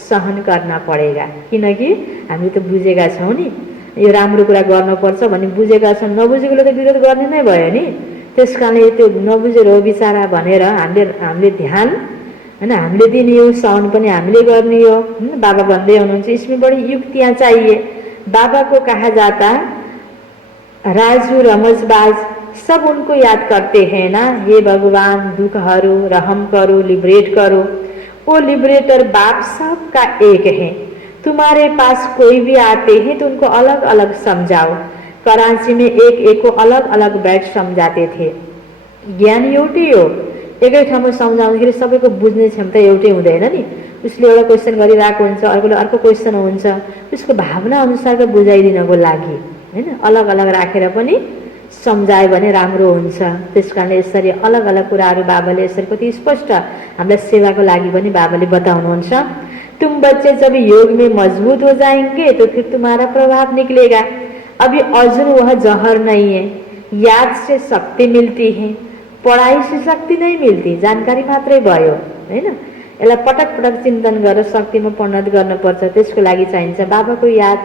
सहन करना पड़ेगा। किनकि हामी त बुझेका छौँ नि यो राम्रो कुरा गर्नुपर्छ भन्ने बुझेका छौँ। नबुझेकोले त विरोध गर्ने नै भयो नि। त्यसकारणले त्यो नबुझेर हो बिचारा भनेर हामीले ध्यान हैन, हामीले दिने हो, सहन पनि हामीले गर्ने हो। बाबा भन्दै हुनुहुन्छ इसमें बड़ी युक्तियाँ चाहिए। बाबा को कहा जाता राजू रमजबाज सब उनको याद करते हैं ना, हे भगवान दुखहरू रहम करो, लिबरेट करो। वो लिबरेटर बाप सबका एक है। तुम्हारे पास कोई भी आते हैं तो उनको अलग अलग समझाओ। कराची में एक एक को अलग अलग बैठ समझाते थे। ज्ञान एउटै हो, एकै ठाउँमा सम्झाउँदाखेरि सबैको बुझ्ने क्षमता एउटै हुँदैन नि। उसले एउटा क्वेसन गरिरहेको हुन्छ, अर्कोले अर्को क्वेसन हुन्छ, उसको भावना अनुसारको बुझाइदिनको लागि हैन अलग अलग राखेर पनि सम्झायो भने राम्रो हुन्छ। त्यसकारणले यसरी अलग अलग कुराहरू बाबाले यसरी कति स्पष्ट हामीलाई सेवाको लागि पनि बाबाले बताउनुहुन्छ। तो तुम बच्चे जब योग में मजबूत हो जाएंगे तो फिर तुम्हारा प्रभाव निकलेगा। अभी अर्जुन वह जहर नहीं है। याद से शक्ति मिलती है, पढाइ से शक्ति नहीं मिलती, जानकारी मात्रै भयो हैन। यसलाई पटक पटक चिन्तन गरेर शक्तिमा परिणत गर्नुपर्छ। त्यसको लागि चाहिन्छ बाबाको याद,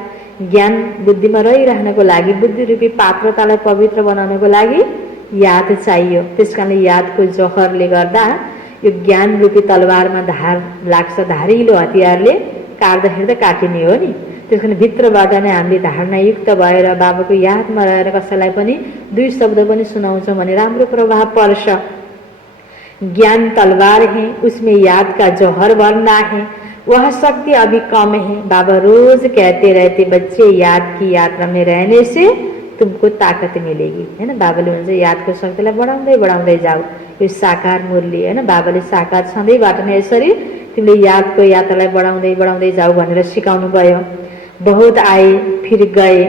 ज्ञान बुद्धिमा रहिरहनको लागि, बुद्धि रूपी पात्रतालाई पवित्र बनाउनको लागि याद चाहियो। त्यसकारणले यादको जहरले गर्दा यो ज्ञान रूपी तलवारमा धार लाग्छ, धारिलो हतियारले काट्दाखेरि त काटिने हो नि। त्यसकारण भित्रबाट नै हामीले धारणायुक्त भएर बाबाको यादमा रहेर कसैलाई पनि दुई शब्द पनि सुनाउँछौँ भने राम्रो प्रभाव पर्छ। ज्ञान तलवार है, उसमें याद का जौहर भरना है, वह शक्ति अभी कम है। बाबा रोज कहते रहते बच्चे याद की यात्रा में रहने से तुमको ताकत मिलेगी, है ना। बाबाले भन्छ यादको शक्तिलाई बढाउँदै बढाउँदै जाऊ। यो साकार मुरली, है ना। बाबाले साकार छँदैबाट नै यसरी तिमीले यादको यात्रालाई बढाउँदै बढाउँदै जाऊ भनेर सिकाउनु भयो। बहुत आए फिर गए,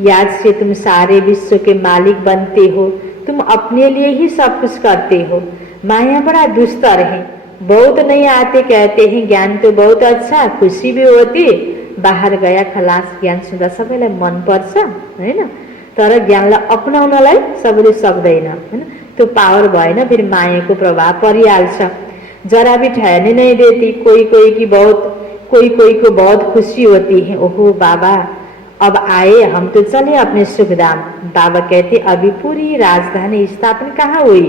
याद से तुम सारे विश्व के मालिक बनते हो, तुम अपने लिए ही सब कुछ करते हो। माया बड़ा दुस्तर है, बहुत नहीं आते कहते हैं ज्ञान तो बहुत अच्छा, खुशी भी होती, बाहर गया खलास। ज्ञान सुन्दा सबैलाई मन पर्छ हैन, तर ज्ञानलाई अपनाउनलाई सबैले सक्दैन हैन। त्यो पावर भएन फिर मायाको प्रभाव परिहाल्छ। जरा भी ठहरने नहीं देती, कोई कोई की बहुत, कोई कोई को बहुत खुशी होती है। ओहो बाबा अब आए, हम तो चले अपने सुखधाम। बाबा कहते अभी पूरी राजधानी स्थापना कहाँ हुई,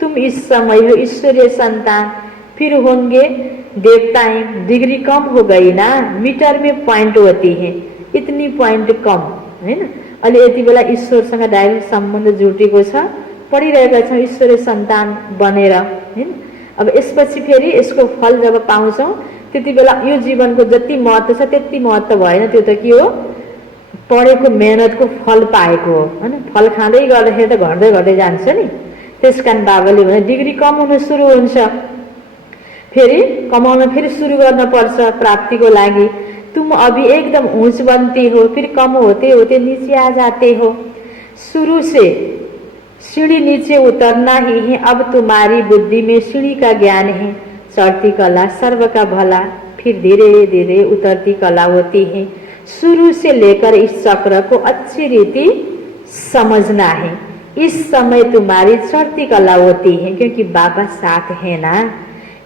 तुम इस समय हो ईश्वरीय संतान, फिर होंगे देवताएं। डिग्री कम हो गई ना, मीटर में पॉइंट होती है, इतनी पॉइंट कम हैन। अहिले यति बेला ईश्वरसँग डाइरेक्ट सम्बन्ध जुटेको छ, पढिरहेका छौँ ईश्वरीय सन्तान बनेर हैन। अब यसपछि फेरि यसको फल जब पाउँछौँ त्यति बेला यो जीवनको जति महत्त्व छ त्यति महत्त्व भएन, त्यो त के हो पढेको मेहनतको फल पाएको हो हैन। फल खाँदै गर्दाखेरि त घट्दै घट्दै जान्छ नि। त्यसकारण बाबाले भने डिग्री कम हुन सुरु हुन्छ, फेरि कमाउन फेरि सुरु गर्न पर्छ प्राप्तिको लागि। तुम अभी एकदम ऊंच बनती हो, फिर कम होते होते नीचे आ जाते हो। शुरू से सीढ़ी नीचे उतरना ही है, अब तुम्हारी बुद्धि में सीढ़ी का ज्ञान है। चढ़ती कला सर्व का भला, फिर धीरे धीरे उतरती कला होती है। शुरू से लेकर इस चक्र को अच्छी रीति समझना है। इस समय तुम्हारी चढ़ती कला होती है, क्योंकि बाबा साथ है ना।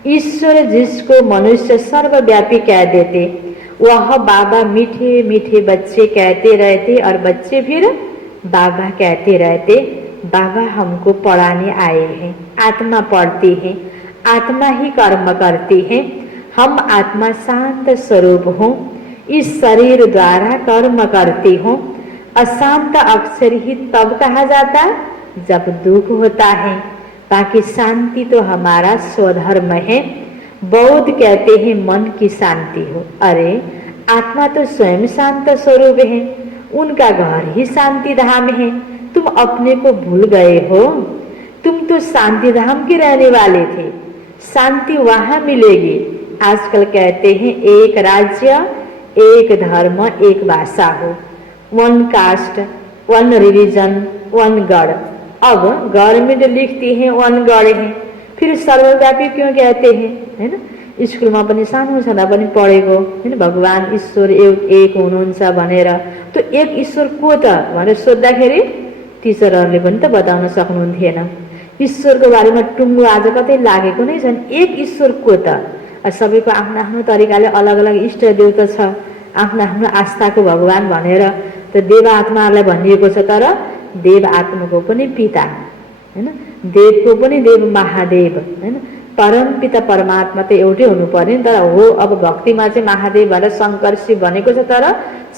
ईश्वर जिसको मनुष्य सर्वव्यापी कह देते, वह बाबा मीठे मीठे बच्चे कहते रहते और बच्चे फिर बाबा कहते रहते। बाबा हमको पढ़ाने आए हैं, आत्मा पढ़ती है, आत्मा ही कर्म करती है। हम आत्मा शांत स्वरूप हूँ, इस शरीर द्वारा कर्म करती हूँ। अशांत अक्षर ही तब कहा जाता जब दुख होता है, बाकी शांति तो हमारा स्वधर्म है। बौद्ध कहते हैं मन की शांति हो। अरे आत्मा तो स्वयं शांत स्वरूप है, उनका घर ही शांति धाम है। तुम अपने को भूल गए हो, तुम तो शांति धाम के रहने वाले थे, शांति वहां मिलेगी। आजकल कहते हैं एक राज्य, एक धर्म, एक भाषा हो, वन कास्ट, वन रिलीजन, वन गॉड। अब गवर्नमेंट लिखती है वन गॉड है, फिर सर्वव्यापी क्यों कहते हैं, है ना। स्कुलमा पनि सानो छँदा पनि पढेको हैन, भगवान ईश्वर एक हुनुहुन्छ भनेर। त एक ईश्वर को त भनेर सोद्धाखेरि टिचरहरूले पनि त बताउन सक्नुहुन्थेन। ईश्वरको बारेमा टुङ्गो आज कतै लागेको नै छन्। एक ईश्वर को त, सबैको आफ्नो आफ्नो तरिकाले अलग अलग इष्ट देवता छ, आफ्नो आफ्नो आस्थाको भगवान भनेर त देव आत्माहरूलाई भनिएको छ। तर देव आत्माको पनि पिता हैन, देवको पनि देव महादेव हैन, परम पिता परमात्मा त एउटै हुनु पर्यो नि। तर हो अब भक्तिमा चाहिँ महादेव भनेर शङ्कर शिव भनेको छ, तर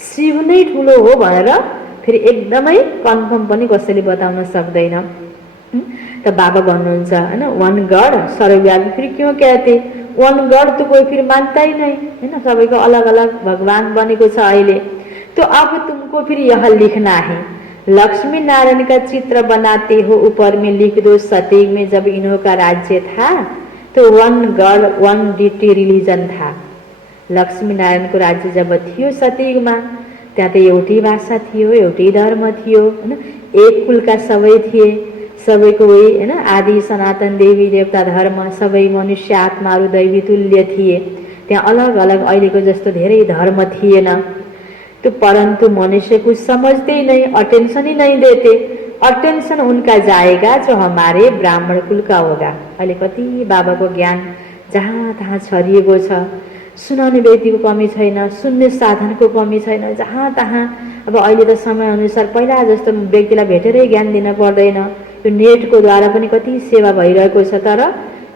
शिव नै ठुलो हो भनेर फेरि एकदमै कन्फर्म पनि कसैले बताउन सक्दैन। त बाबा भन्नुहुन्छ हैन वन गॉड सर्वव्यापी, फिर क्यों कहते वन गॉड तो कोई फिर मानता ही नहीं हैन, सबैको अलग अलग भगवान बनेको छ अहिले। तो अब तुमको फिर यह लिखना है, लक्ष्मी नारायण का चित्र बनाते हो, ऊपर में लिख दो सतयुग में जब इन्हों का राज्य था तो वन गॉड वन डिटी रिलिजन था। लक्ष्मी नारायणको राज्य जब थियो सतयुगमा, त्यहाँ त एउटै भाषा थियो, एउटै धर्म थियो हैन, एक कुलका सबै थिए, सबैको हैन आदि सनातन देवी देवता धर्म, सबै मनुष्य आत्माहरू दैवी तुल्य थिए। त्यहाँ अलग अलग अहिलेको जस्तो धेरै धर्म थिएन। तो परंतु मनुष्य कुछ समझते ही नहीं, अटेंशन ही नहीं देते। अटेंशन उनका जाएगा जो हमारे ब्राह्मण कुल का होगा। अहिले कति बाबाको ज्ञान जहाँ तहाँ छरिएको छ, सुनाउने व्यक्तिको कमी छैन, सुन्ने साधनको कमी छैन। जहाँ तहाँ अब अहिले त समय अनुसार पहिला जस्तो व्यक्तिलाई भेटेरै ज्ञान दिन पर्दैन। यो नेटको द्वारा पनि कति सेवा भइरहेको छ, तर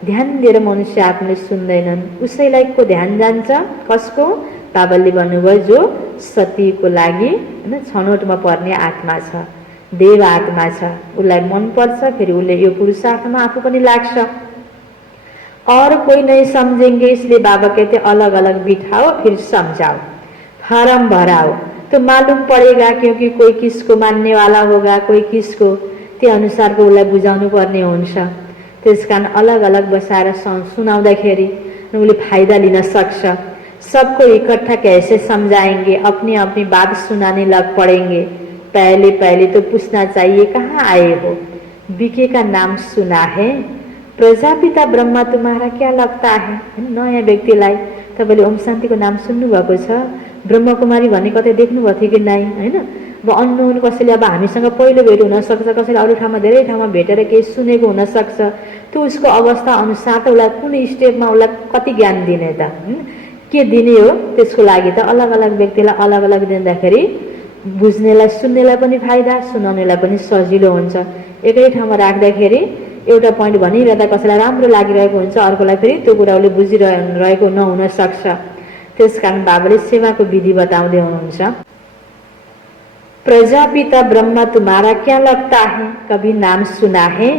ध्यान दिएर मनुष्य आत्माले सुन्दैनन्। उसैलाई को ध्यान जान्छ, कसको? बाबाले भन्नुभयो जो सतीको लागि हैन छनौटमा पर्ने आत्मा छ, देव आत्मा छ, उसलाई मन पर्छ, फेरि उसले यो पुरुषार्थमा आफू पनि लाग्छ। और कोई नहीं समझेंगे, इसलिए बाबा कहते अलग अलग बिठाओ फिर समझाओ, फार्म भराओ तो मालूम पड़ेगा। क्योंकि कोई किसको मान्ने वाला होगा, कोई किसको, त्यो अनुसारको उसलाई बुझाउनु पर्ने हुन्छ। त्यसकारण अलग अलग बसाएर सुनाउँदाखेरि उसले फाइदा लिन सक्छ। सबको इकट्ठा कैसे समझाएंगे, अपनी अपनी बात सुनाने लग पड़ेंगे। पहले पहले तो पूछना चाहिए कहाँ आए हो, बीके का नाम सुना है, प्रजापिता ब्रह्मा तुम्हारा क्या लगता है। नयाँ व्यक्तिलाई तपाईँले ओम शान्तिको नाम सुन्नुभएको छ, ब्रह्मकुमारी भन्ने कतै देख्नुभएको थियो कि नै, होइन। अब अननोन कसैले अब हामीसँग पहिलो भेट हुनसक्छ, कसैले अरू ठाउँमा धेरै ठाउँमा भेटेर केही सुनेको हुनसक्छ। त्यो उसको अवस्था अनुसार त उसलाई कुन स्टेपमा उसलाई कति ज्ञान दिने त, के दिने हो, त्यसको लागि त अलग अलग व्यक्तिलाई अलग अलग दिँदाखेरि बुझ्नेलाई सुन्नेलाई पनि फाइदा, सुनाउनेलाई पनि सजिलो हुन्छ। एकै ठाउँमा राख्दाखेरि एउटा पोइन्ट भनिरहँदा कसैलाई राम्रो लागिरहेको हुन्छ, अर्कोलाई फेरि त्यो कुरा उसले बुझिरहेको नहुन सक्छ। त्यसकारण बाबाले सेवाको विधि बताउँदै हुनुहुन्छ। प्रजापिता ब्रह्मा तुम्हारा क्या लगता है, कभी नाम सुना है,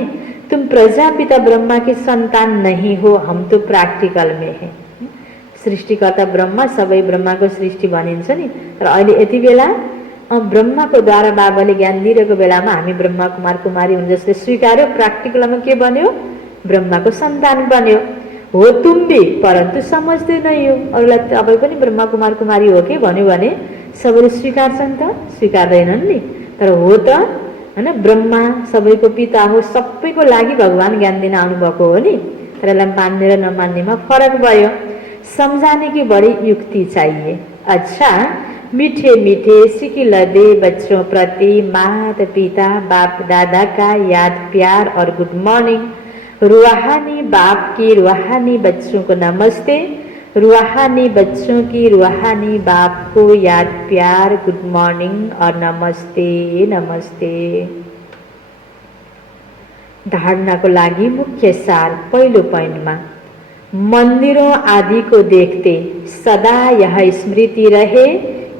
तुम प्रजापिता ब्रह्मा की संतान नहीं हो, हम तो प्रैक्टिकल में है। सृष्टिकर्ता ब्रह्मा, सबै ब्रह्माको सृष्टि भनिन्छ नि, तर अहिले यति बेला ब्रह्माको द्वारा बाबाले ज्ञान दिइरहेको बेलामा हामी ब्रह्मा कुमार कुमारी हुन् जसले स्वीकार्यो। प्र्याक्टिकलमा के बन्यो? ब्रह्माको सन्तान बन्यो। हो तुम भी, परन्तु समझ्दै नै हो। अरूलाई तपाईँ पनि ब्रह्मा कुमार कुमारी हो कि भन्यो भने सबैले स्वीकार्छन् त? स्वीकार्दैनन् नि। तर हो त, हैन, ब्रह्मा सबैको पिता हो, सबैको लागि भगवान ज्ञान दिन आउनुभएको हो नि। तर यसलाई मान्ने र नमान्नेमा फरक भयो। समझाने की बड़ी युक्ति चाहिए। अच्छा, मीठे मीठे सिकिलदे बच्चों प्रति माता पिता बाप दादा का याद प्यार और गुड मॉर्निंग। रूहानी बाप की रूहानी बच्चों को नमस्ते, रूहानी बच्चों की रूहानी बाप को याद प्यार गुड मॉर्निंग और नमस्ते नमस्ते। धारणा को लागि मुख्य सार पहिलो पोइन्टमा, मंदिरों आदि को देखते सदा यह स्मृति रहे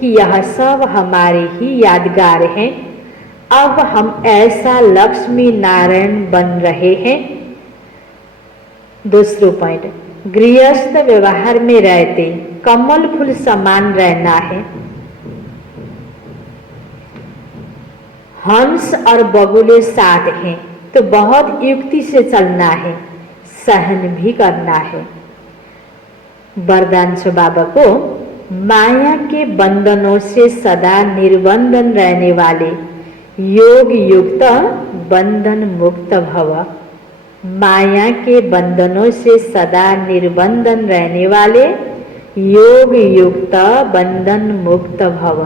कि यह सब हमारे ही यादगार हैं। अब हम ऐसा लक्ष्मी नारायण बन रहे हैं। दूसरा पॉइंट, गृहस्थ व्यवहार में रहते कमल फूल समान रहना है। हंस और बगुले साथ हैं तो बहुत युक्ति से चलना है, सहन भी करना है। वरदान छ बाबा को, माया के बंधनों से सदा निर्बंधन रहने वाले योग युक्त बंधन मुक्त भव। माया के बंधनों से सदा निर्बंधन रहने वाले योग युक्त बंधन मुक्त भव।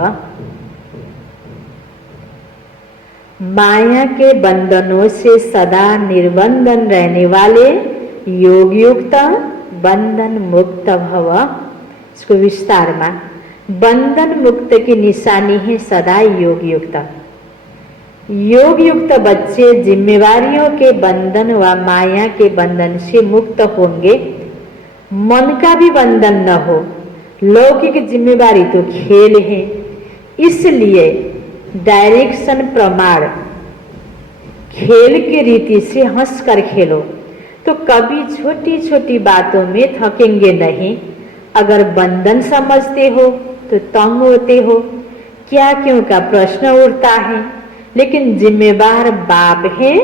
माया के बंधनों से सदा निर्बंधन रहने वाले योग युक्त बंधन मुक्त भव। इसको विस्तार में, बंधन मुक्त की निशानी है सदा योग युक्त। योग युक्त बच्चे जिम्मेवारियों के बंधन व माया के बंधन से मुक्त होंगे। मन का भी बंधन न हो। लौकिक जिम्मेवारी तो खेल है, इसलिए डायरेक्शन प्रमाण, खेल की रीति से हंसकर खेलो तो कभी छोटी छोटी बातों में थकेंगे नहीं। अगर बंधन समझते हो तो तंग होते हो, क्या क्यों का प्रश्न उठता है। लेकिन जिम्मेवार बाप है,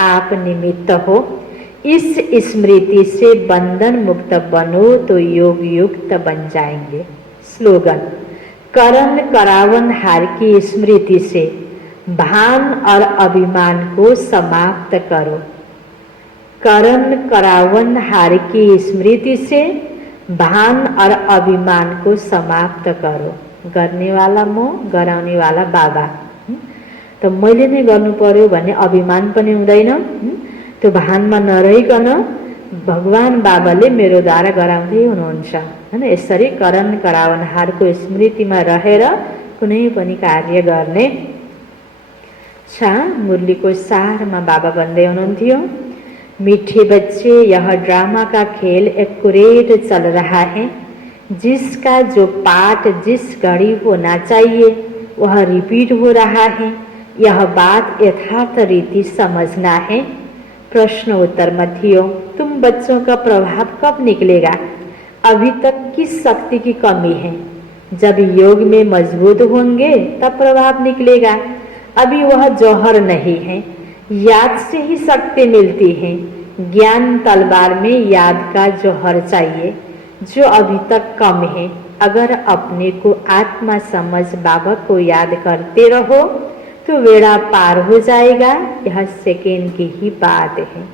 आप निमित्त हो। इस स्मृति से बंधन मुक्त बनो तो योग युक्त बन जाएंगे। स्लोगन, करण करावन हार की स्मृति से भान और अभिमान को समाप्त करो। करण करावन हार की स्मृति से भान और अभिमान को समाप्त करो। गर्ने वाला म, गराउने वाला बाबा। त मैले नै गर्नु पर्यो भन्ने अभिमान पनि हुँदैन। त्यो भानमा नरहिकन भगवान बाबाले मेरो द्वारा गराउँदै हुनुहुन्छ हैन। यसरी करण कराउनहारको स्मृतिमा रहेर कुनै पनि कार्य गर्ने। मुरलीको सारमा बाबा भन्दै हुनुहुन्थ्यो, मीठे बच्चे, यह ड्रामा का खेल एक्यूरेट चल रहा है। जिसका जो पार्ट जिस घड़ी होना चाहिए वह रिपीट हो रहा है। यह बात यथार्थ रीति समझना है। प्रश्न उत्तर मत थियो, तुम बच्चों का प्रभाव कब निकलेगा? अभी तक किस शक्ति की कमी है? जब योग में मजबूत होंगे तब प्रभाव निकलेगा। अभी वह जौहर नहीं है, याद से ही शक्ति मिलती है। ज्ञान तलवार में याद का जौहर चाहिए जो अभी तक कम है। अगर अपने को आत्मा समझ बाबा को याद करते रहो तो बेड़ा पार हो जाएगा। यह सेकेंड की ही बात है।